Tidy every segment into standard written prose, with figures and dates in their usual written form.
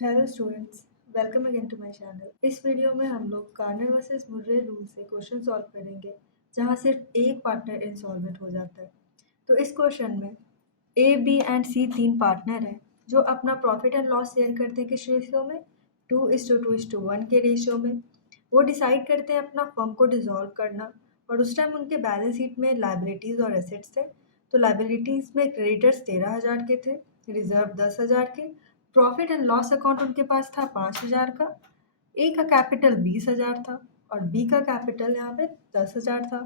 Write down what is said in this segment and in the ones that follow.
Hello students, welcome again to my channel. इस video में हम लोग गार्नर वर्सेस मुर्रे रूल से क्वेश्चन सॉल्व करेंगे जहां सिर्फ एक पार्टनर इंसॉल्वेंट हो जाता है। तो इस क्वेश्चन में ए, बी एंड सी तीन पार्टनर हैं जो अपना प्रॉफिट एंड लॉस शेयर करते हैं किस रेशियो में, 2:2:1 के रेशियो में। वो डिसाइड करते हैं अपना फर्म को डिसॉल्व करना और उस टाइम उनके बैलेंस शीट में लाइबिलिटीज़ और एसेट्स थे। तो लाइबिलिटीज़ में क्रेडिटर्स 13,000 के थे, रिजर्व 10,000 के, प्रॉफिट एंड लॉस अकाउंट उनके पास था 5,000 का, ए का कैपिटल 20,000 था और बी का कैपिटल यहाँ पे 10,000 था।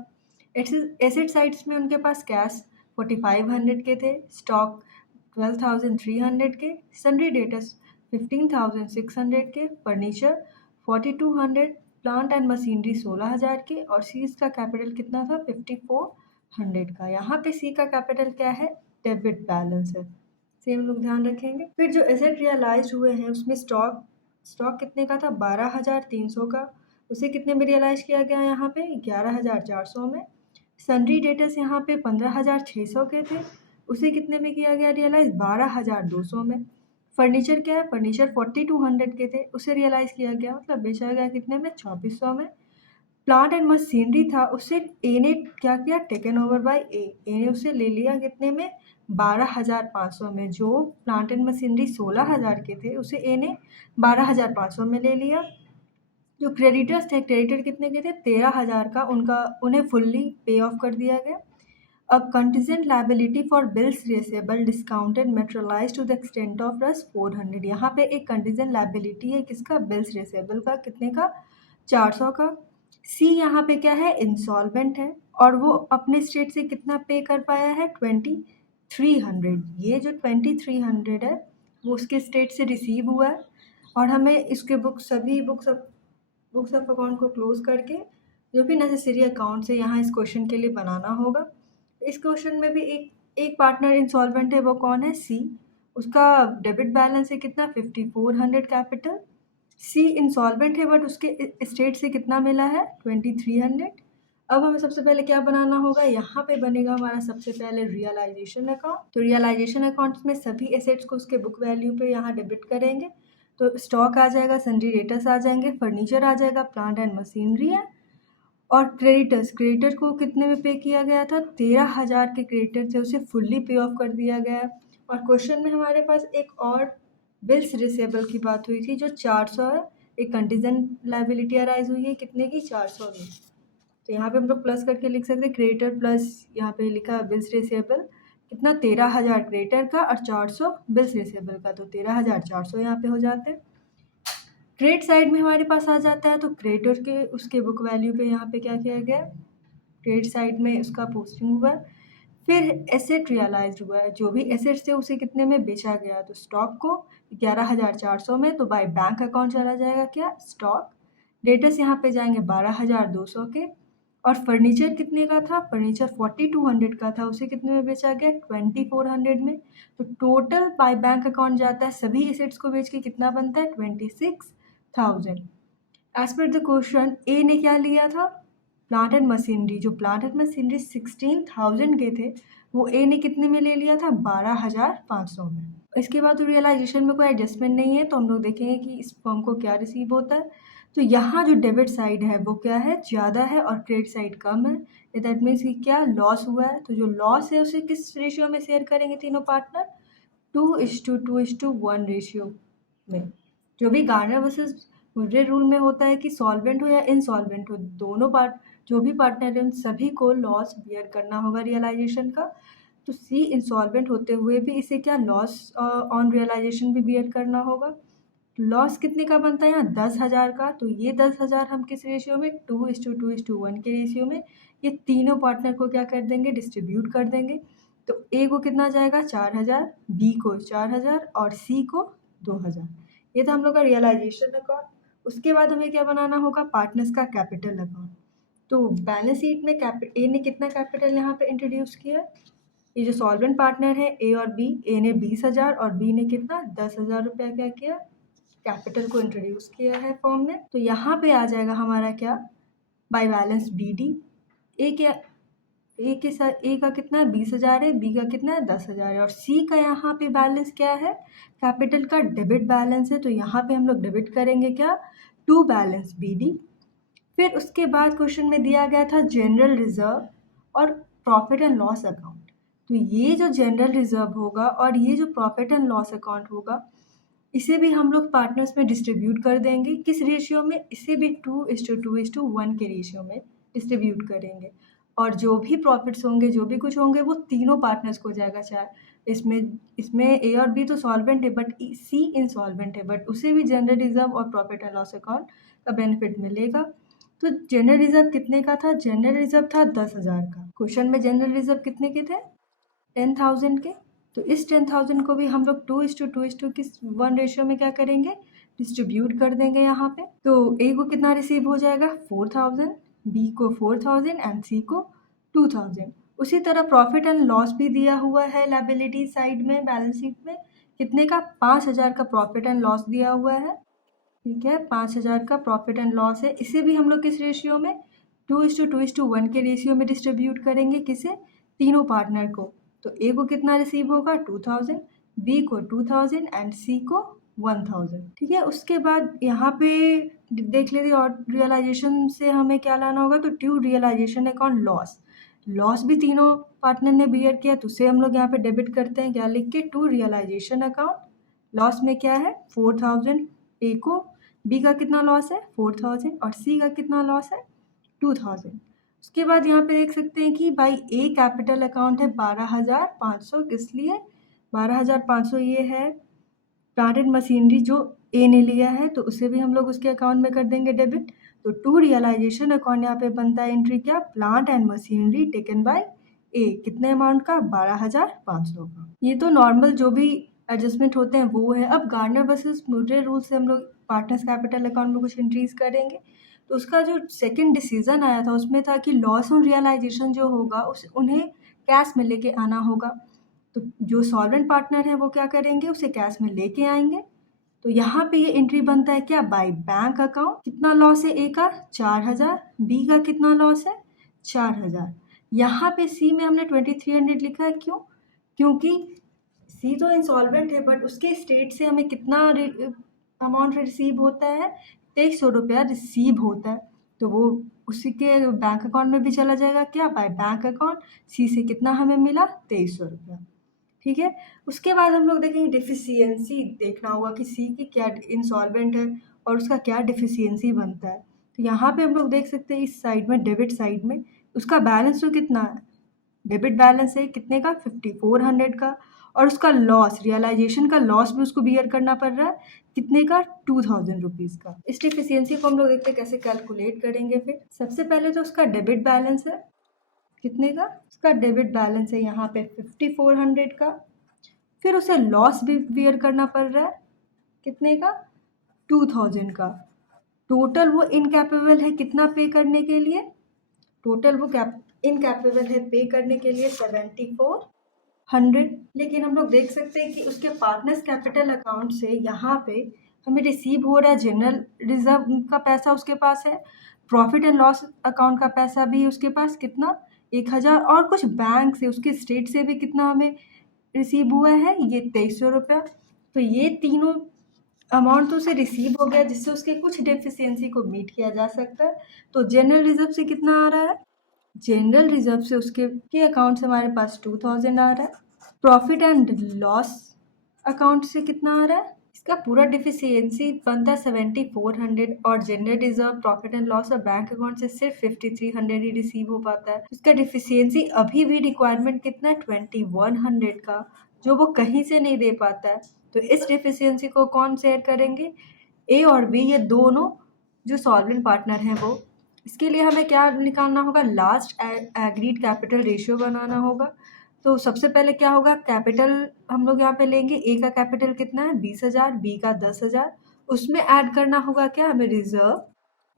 एसेट साइड्स में उनके पास कैश 4,500 के थे, स्टॉक 12,300 के, सन्ड्री डेटर्स 15,600 के, फर्नीचर 4,200, प्लांट एंड मशीनरी 16,000 के और सी का कैपिटल कितना था 5,400 का। यहाँ पे सी का कैपिटल क्या है, डेबिट बैलेंस है, सेम लोग ध्यान रखेंगे। फिर जो एसेट रियलाइज हुए हैं उसमें स्टॉक स्टॉक कितने का था 12,300 का, उसे कितने में रियलाइज किया गया यहाँ पे 11,400 में। सन्ड्री डेटर्स यहाँ पे 15,600 के थे, उसे कितने में किया गया रियलाइज 12,200 में। फर्नीचर क्या है, फर्नीचर 4,200 के थे, उसे रियलाइज किया गया मतलब बेचा गया कितने में 2,400 में। प्लांट एंड मशीनरी था, उससे ए ने क्या किया, टेकन ओवर बाय ए ने उसे ले लिया कितने में 12,500 में। जो प्लांट एंड मशीनरी 16,000 के थे उसे ए ने 12,500 में ले लिया। जो क्रेडिटर्स थे, क्रेडिटर कितने के थे 13,000 का, उन्हें फुल्ली पे ऑफ कर दिया गया। अब contingent liability for bills receivable discounted materialise to the extent of रस 400। यहाँ पे एक कंटीजेंट लाइबिलिटी है किसका, बिल्स रिसेबल का, कितने का 400 का। सी यहाँ पे क्या है, इंसॉल्वेंट है और वो अपने स्टेट से कितना पे कर पाया है 2,300। ये जो 2,300 है वो उसके स्टेट से रिसीव हुआ है और हमें इसके सभी बुक्स ऑफ अकाउंट को क्लोज करके जो भी नेसेसरी अकाउंट्स है यहाँ इस क्वेश्चन के लिए बनाना होगा। इस क्वेश्चन में भी एक पार्टनर इंसॉल्वेंट है, वो कौन है, सी। उसका डेबिट बैलेंस है कितना 5,400 कैपिटल। सी इंसॉल्वेंट है बट उसके स्टेट से कितना मिला है 2,300। अब हमें सबसे पहले क्या बनाना होगा, यहाँ पे बनेगा हमारा सबसे पहले रियलाइजेशन अकाउंट। तो रियलाइजेशन अकाउंट में सभी एसेट्स को उसके बुक वैल्यू पे यहाँ डेबिट करेंगे। तो स्टॉक आ जाएगा, सन्ड्री डेटर्स आ जाएंगे, फर्नीचर आ जाएगा, प्लांट एंड मशीनरी है। और क्रेडिटर को कितने में पे किया गया था 13,000 के क्रेडिटर थे, उसे फुल्ली पे ऑफ कर दिया गया। और क्वेश्चन में हमारे पास एक और बिल्स रिसेबल की बात हुई थी जो 400 है, एक कंटीजेंट लाइबिलिटी अराइज हुई है कितने की 400 में। तो यहाँ पे हम लोग प्लस करके लिख सकते हैं क्रेडिटर प्लस यहाँ पे लिखा है बिल्स रिसेबल कितना 13,000 क्रेडिटर का और 400 बिल्स रिसेबल का, तो 13,400 यहाँ पे हो जाते हैं। क्रेडिट साइड में हमारे पास आ जाता है तो क्रेडिटर के उसके बुक वैल्यू पे यहाँ पे क्या किया गया, क्रेडिट साइड में उसका पोस्टिंग हुआ। फिर एसेट रियलाइज हुआ है, जो भी एसेट्स थे उसे कितने में बेचा गया, तो स्टॉक को 11,400 में, तो बाय बैंक अकाउंट चला जाएगा क्या, स्टॉक। डेटर्स यहाँ पे जाएंगे 12,200 के। और फर्नीचर कितने का था, फर्नीचर 4,200 का था, उसे कितने में बेचा गया 2,400 में। तो टोटल बाय बैंक अकाउंट जाता है सभी एसेट्स को बेच के कितना बनता है 26,000। एज पर द क्वेश्चन ए ने क्या लिया था, प्लांट एंड मशीनरी। जो प्लांट एंड मशीनरी 16,000 के थे वो ए ने कितने में ले लिया था 12,500 में। इसके बाद रियलाइजेशन में कोई एडजस्टमेंट नहीं है तो हम लोग देखेंगे कि इस फर्म को क्या रिसीव होता है। तो यहाँ जो डेबिट साइड है वो क्या है, ज़्यादा है और क्रेडिट साइड कम है। दैट मीन्स कि क्या लॉस हुआ है, तो जो लॉस है उसे किस रेशियो में शेयर करेंगे तीनों पार्टनर, 2:2:1 रेशियो में। जो भी गार्नर वर्सेस मुर्रे रूल में होता है कि सॉल्वेंट हो या इनसॉल्वेंट हो, दोनों पार्ट जो भी पार्टनर है उन सभी को लॉस बियर करना होगा रियलाइजेशन का। तो सी इंसॉल्वेंट होते हुए भी इसे क्या लॉस ऑन रियलाइजेशन भी बियर करना होगा। लॉस कितने का बनता है यहाँ 10,000 का, तो ये 10,000 हम किस रेशियो में 2:2:1 के रेशियो में ये तीनों पार्टनर को क्या कर देंगे, डिस्ट्रीब्यूट कर देंगे। तो ए को कितना जाएगा 4,000, बी को 4,000 और सी को 2,000। ये था हम लोग का रियलाइजेशन अकाउंट। उसके बाद हमें क्या बनाना होगा, पार्टनर्स का कैपिटल अकाउंट। तो बैलेंस शीट में ए ने कितना कैपिटल यहाँ पे इंट्रोड्यूस किया, ये जो सॉल्वेंट पार्टनर है ए और बी, ए ने 20,000 और बी ने कितना 10,000 रुपया क्या किया, कैपिटल को इंट्रोड्यूस किया है फॉर्म में। तो यहाँ पे आ जाएगा हमारा क्या, बाय बैलेंस बी डी। ए क्या ए के साथ ए का कितना है 20,000 है, बी का कितना है 10,000 है और सी का यहाँ पे बैलेंस क्या है, कैपिटल का डेबिट बैलेंस है। तो यहाँ पे हम लोग डेबिट करेंगे क्या, टू बैलेंस बी डी। फिर उसके बाद क्वेश्चन में दिया गया था जनरल रिजर्व और प्रॉफिट एंड लॉस अकाउंट। तो ये जो जनरल रिजर्व होगा और ये जो प्रॉफिट एंड लॉस अकाउंट होगा, इसे भी हम लोग पार्टनर्स में डिस्ट्रीब्यूट कर देंगे। किस रेशियो में, इसे भी 2:2:1 के रेशियो में डिस्ट्रीब्यूट करेंगे। और जो भी प्रॉफिट्स होंगे, जो भी कुछ होंगे, वो तीनों पार्टनर्स को जाएगा। चाहे इसमें ए और बी तो सॉल्वेंट है बट सी इनसॉल्वेंट है, बट उसे भी जनरल रिजर्व और प्रॉफिट एंड लॉस अकाउंट का बेनिफिट मिलेगा। तो जनरल रिजर्व कितने का था, जनरल रिजर्व था 10,000 का। क्वेश्चन में जनरल रिजर्व कितने के थे, 10,000 के। तो इस 10,000 को भी हम लोग 2:1 रेशियो में क्या करेंगे, डिस्ट्रीब्यूट कर देंगे यहाँ पे। तो ए को कितना रिसीव हो जाएगा 4,000, बी को 4,000 एंड सी को 2,000। उसी तरह प्रॉफिट एंड लॉस भी दिया हुआ है लायबिलिटी साइड में, बैलेंस शीट में कितने का 5,000 का प्रॉफिट एंड लॉस दिया हुआ है। ठीक है, 5,000 का प्रॉफिट एंड लॉस है। इसे भी हम लोग किस रेशियो में, 2:2:1 के रेशियो में डिस्ट्रीब्यूट करेंगे। किसे, तीनों पार्टनर को। तो ए को कितना रिसीव होगा 2,000, बी को 2,000 एंड सी को 1,000। ठीक है, उसके बाद यहाँ पे देख लेते और रियलाइजेशन से हमें क्या लाना होगा, तो true realisation account loss. Loss भी तीनों पार्टनर ने बियर किया, तो उसे हम लोग यहाँ पे डेबिट करते हैं। क्या लिख के, टू रियलाइजेशन अकाउंट। लॉस में क्या है 4,000 ए को, बी का कितना लॉस है 4,000 और सी का कितना लॉस है 2,000। उसके बाद यहाँ पे देख सकते हैं कि भाई ए कैपिटल अकाउंट है 12,500, किस लिए 12,500, ये है प्लांट एंड मशीनरी जो ए ने लिया है, तो उसे भी हम लोग उसके अकाउंट में कर देंगे डेबिट। तो टू रियलाइजेशन अकाउंट यहाँ पे बनता है एंट्री क्या, plant and machinery taken by a, कितने अमाउंट का 12,500 का। ये तो नॉर्मल जो भी एडजस्टमेंट होते हैं वो है। अब गार्डनर वर्सेस मुर्रे रूल से हम लोग पार्टनर्स कैपिटल अकाउंट में कुछ एंट्रीज करेंगे। तो उसका जो सेकंड डिसीजन आया था उसमें था कि लॉस ऑन रियलाइजेशन जो होगा उन्हें कैश में लेके आना होगा। तो जो सॉल्वेंट पार्टनर है वो क्या करेंगे, उसे कैश में लेके आएंगे। तो यहाँ पे ये एंट्री बनता है क्या, बाय बैंक अकाउंट। कितना लॉस है ए का 4,000, बी का कितना लॉस है 4,000। यहाँ पे सी में हमने 2,300 लिखा है, क्यों, क्योंकि सी तो इंसॉल्वेंट है बट उसके स्टेट से हमें कितना अमाउंट रिसीव होता है, 2,300 रुपया रिसीव होता है। तो वो उसी के बैंक अकाउंट में भी चला जाएगा क्या, बाय बैंक अकाउंट। सी से कितना हमें मिला 2,300 रुपया। ठीक है, उसके बाद हम लोग देखेंगे डिफिशियंसी, देखना होगा कि सी की क्या इंसॉल्वेंट है और उसका क्या डिफिशियंसी बनता है। तो यहाँ पे हम लोग देख सकते हैं इस साइड में, डेबिट साइड में उसका बैलेंस तो कितना है, डेबिट बैलेंस है कितने का 5,400 का, और उसका लॉस, रियलाइजेशन का लॉस भी उसको बियर करना पड़ रहा है कितने का 2,000 रुपीज़ का। इस डिफिशियंसी को हम लोग देखते हैं कैसे कैलकुलेट करेंगे। फिर सबसे पहले तो उसका डेबिट बैलेंस है कितने का, उसका डेबिट बैलेंस है यहाँ पे 5,400 का। फिर उसे लॉस भी बियर करना पड़ रहा है कितने का 2,000 का। टोटल वो इनकैपेबल है कितना पे करने के लिए, टोटल वो इनकैपेबल है पे करने के लिए 7,400। लेकिन हम लोग देख सकते हैं कि उसके पार्टनर्स कैपिटल अकाउंट से यहाँ पे हमें रिसीव हो रहा है जनरल रिजर्व का पैसा उसके पास है, प्रॉफिट एंड लॉस अकाउंट का पैसा भी उसके पास कितना 1,000, और कुछ बैंक से उसके स्टेट से भी कितना हमें रिसीव हुआ है ये 2,300 रुपया। तो ये तीनों अमाउंट तो उसे रिसीव हो गया जिससे उसके कुछ डेफिशिएंसी को मीट किया जा सकता है। तो जनरल रिजर्व से कितना आ रहा है, जनरल रिजर्व से उसके के अकाउंट से हमारे पास 2,000 आ रहा है। प्रॉफिट एंड लॉस अकाउंट से कितना आ रहा है, इसका पूरा डिफिशियंसी बनता है 7,400 और general reserve, profit and loss और बैंक अकाउंट से सिर्फ 5,300 ही रिसीव हो पाता है। इसका डिफिशियंसी अभी भी रिक्वायरमेंट कितना है 2,100 का, जो वो कहीं से नहीं दे पाता है। तो इस डिफिशियंसी को कौन शेयर करेंगे, ए और बी, ये दोनों जो सॉल्वेंट पार्टनर हैं वो। इसके लिए हमें क्या निकालना होगा, लास्ट एग्रीड कैपिटल रेशियो बनाना होगा। तो सबसे पहले क्या होगा, कैपिटल हम लोग यहाँ पे लेंगे, ए का कैपिटल कितना है 20,000, बी का 10,000, उसमें ऐड करना होगा क्या हमें रिजर्व,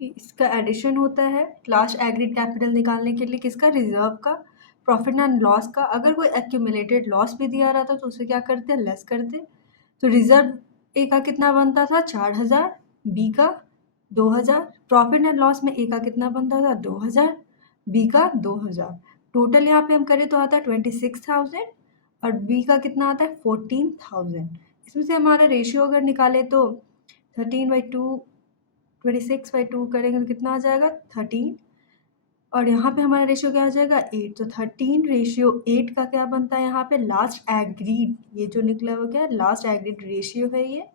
इसका एडिशन होता है लास्ट एग्रीड कैपिटल निकालने के लिए किसका, रिजर्व का, प्रॉफिट एंड लॉस का। अगर कोई एक्यूमुलेटेड लॉस भी दिया रहा था तो उसे क्या करते, लेस करते। तो रिजर्व ए का कितना बनता था 4,000, बी का 2,000, प्रॉफिट एंड लॉस में ए का कितना बनता था 2,000, बी का 2,000। टोटल यहाँ पे हम करें तो आता है 26,000 और बी का कितना आता है 14,000। इसमें से हमारा रेशियो अगर निकाले तो 13/2 26/2 करेंगे तो कितना आ जाएगा 13 और यहाँ पे हमारा रेशियो क्या आ जाएगा 8। तो 13:8 का क्या बनता है यहाँ पे लास्ट एग्रीड, ये जो निकला वो क्या है लास्ट एग्रीड रेशियो है ये।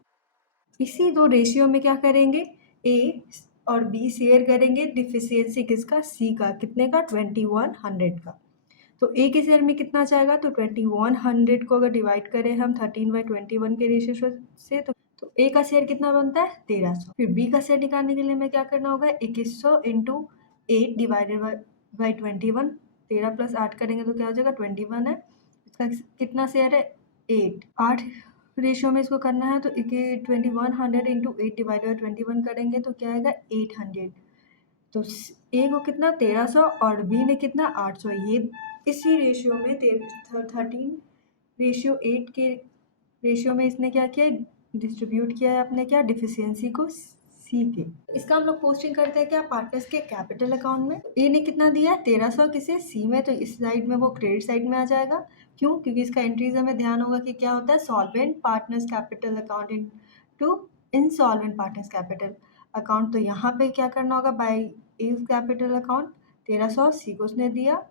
इसी दो रेशियो में क्या करेंगे ए और बी शेयर करेंगे डिफिशियंसी किसका सी का, कितने का 2100 का। तो ए के शेयर में कितना जाएगा तो 2100 को अगर डिवाइड करें हम 13/21 के रेशियो से तो ए का शेयर कितना बनता है 1300। फिर बी का शेयर निकालने के लिए हमें क्या करना होगा 2100 इंटू 8 डिवाइडेड बाई 21, 13 प्लस 8 करेंगे तो क्या हो जाएगा 21 है। इसका कितना शेयर है 8 रेशियो में इसको करना है तो 2100 इंटू 8 डिवाइडेड बाई 21 करेंगे तो क्या आएगा 800। तो ए को कितना 1300 और बी ने कितना 800। ये इसी रेशियो में 13:8 के रेशियो में इसने क्या किया डिस्ट्रीब्यूट किया है अपने क्या डिफिशियंसी को सी के। इसका हम लोग पोस्टिंग करते हैं क्या पार्टनर्स के कैपिटल अकाउंट में। ए ने कितना दिया है 1300 किसे सी में, तो इस साइड में वो क्रेडिट साइड में आ जाएगा। क्यों, क्योंकि इसका एंट्रीज हमें ध्यान होगा कि क्या होता है solvent partners capital account into insolvent partners capital account. तो यहाँ पे क्या करना होगा by A's capital account 1300 C को उसने दिया,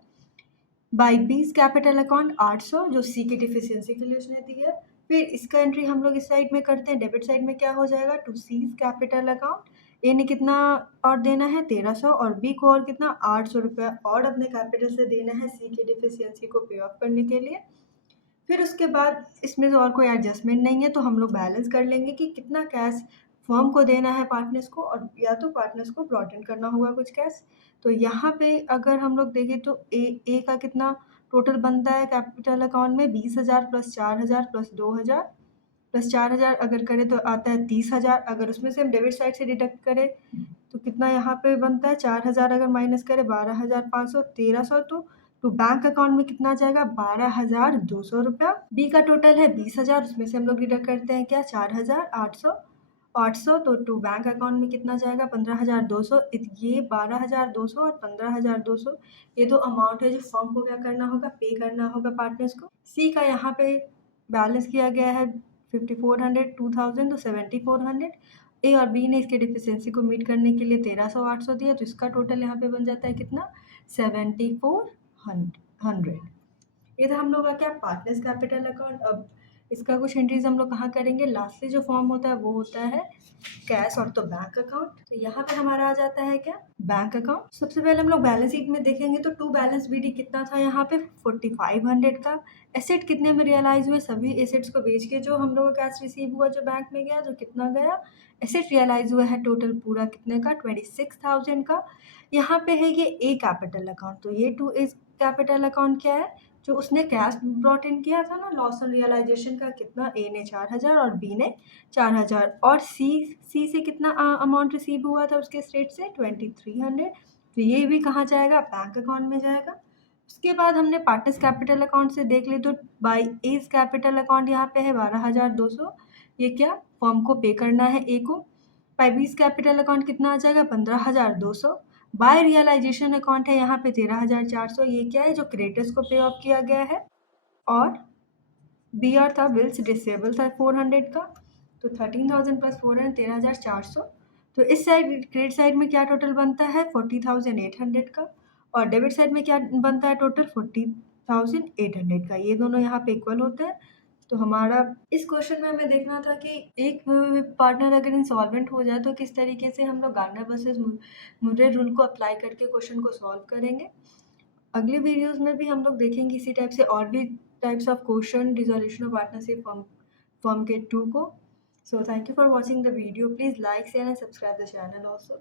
बाई बीज कैपिटल अकाउंट 800 जो सी की डिफिशियंसी के लिए उसने दी है। फिर इसका एंट्री हम लोग इस साइड में करते हैं, डेबिट साइड में क्या हो जाएगा टू सीज कैपिटल अकाउंट। ए ने कितना और देना है 1300 और बी को और कितना 800 रुपया और अपने कैपिटल से देना है सी की डिफिशियंसी को पे ऑफ करने के लिए। फिर उसके बाद इसमें और कोई एडजस्टमेंट नहीं है तो हम लोग बैलेंस कर लेंगे कि कितना कैश फर्म को देना है पार्टनर्स को और या तो पार्टनर्स को ब्रॉट इन करना होगा कुछ कैश। तो यहाँ पे अगर हम लोग देखें तो ए का कितना टोटल बनता है कैपिटल अकाउंट में 20,000 प्लस 4,000 प्लस 2,000 प्लस 4,000 अगर करें तो आता है 30,000। अगर उसमें से हम डेबिट साइड से डिडक्ट करें तो कितना यहाँ पे बनता है 4,000 अगर माइनस करें 12,500 1300 तो बैंक अकाउंट में कितना जाएगा 12,200 रुपया। बी का टोटल है 20,000, उसमें से हम लोग डिडक्ट करते हैं क्या 4,800 तो बैंक अकाउंट में कितना जाएगा 15,200। ये 12,200 और 15,200 ये दो अमाउंट है जो फर्म को क्या करना होगा पे करना होगा पार्टनर्स को। सी का यहाँ पे बैलेंस किया गया है 5,400 2,000 तो 7,400। ए और बी ने इसके डिफिशियंसी को मीट करने के लिए 1300 800 दिया तो इसका टोटल यहाँ पे बन जाता है कितना 7,400। ये था हम लोग का क्या पार्टनर्स कैपिटल अकाउंट। अब इसका कुछ एंट्रीज हम लोग कहाँ करेंगे, लास्टली जो फॉर्म होता है वो होता है कैश और तो बैंक अकाउंट। तो यहाँ पे हमारा आ जाता है क्या बैंक अकाउंट। सबसे पहले हम लोग बैलेंस शीट में देखेंगे तो टू बैलेंस बीडी कितना था यहाँ पे 4,500 का। एसेट कितने में रियलाइज हुए, सभी एसेट्स को बेच के जो हम लोग का कैश रिसीव हुआ जो बैंक में गया जो कितना गया एसेट रियलाइज हुआ है टोटल पूरा कितने का 26,000 का। यहाँ पे है ये ए कैपिटल अकाउंट। तो ये टू इज कैपिटल अकाउंट क्या है जो उसने कैश ब्रॉट इन किया था ना लॉस ऑन रियलाइजेशन का कितना ए ने 4,000 और बी ने 4,000 और सी से कितना अमाउंट रिसीव हुआ था उसके स्टेट से 2,300। तो ये भी कहाँ जाएगा बैंक अकाउंट में जाएगा। उसके बाद हमने पार्टनर्स कैपिटल अकाउंट से देख ली तो बाई एज कैपिटल अकाउंट यहाँ पे है 12,200, ये क्या फर्म को पे करना है ए को। बाई बीज कैपिटल अकाउंट कितना आ जाएगा 15,200। बाय रियलाइजेशन अकाउंट है यहाँ पे 13,400, ये क्या है जो क्रेडिटर्स को पे ऑफ किया गया है। और बी आर था बिल्स डिसेबल था 400 का तो 13,000 प्लस 400 13,400। तो इस साइड क्रेडिट साइड में क्या टोटल बनता है 40,800 का और डेबिट साइड में क्या बनता है टोटल 40,800 का। ये दोनों यहाँ पे इक्वल होते हैं। तो हमारा इस क्वेश्चन में हमें देखना था कि एक पार्टनर अगर इंसॉल्वेंट हो जाए तो किस तरीके से हम लोग गार्डनर वर्सेस मुर्रे रूल को अप्लाई करके क्वेश्चन को सॉल्व करेंगे। अगले वीडियोस में भी हम लोग देखेंगे इसी टाइप से और भी types of question dissolution of partnership form के 2 को। So thank you for watching the video, please like share and subscribe the channel also.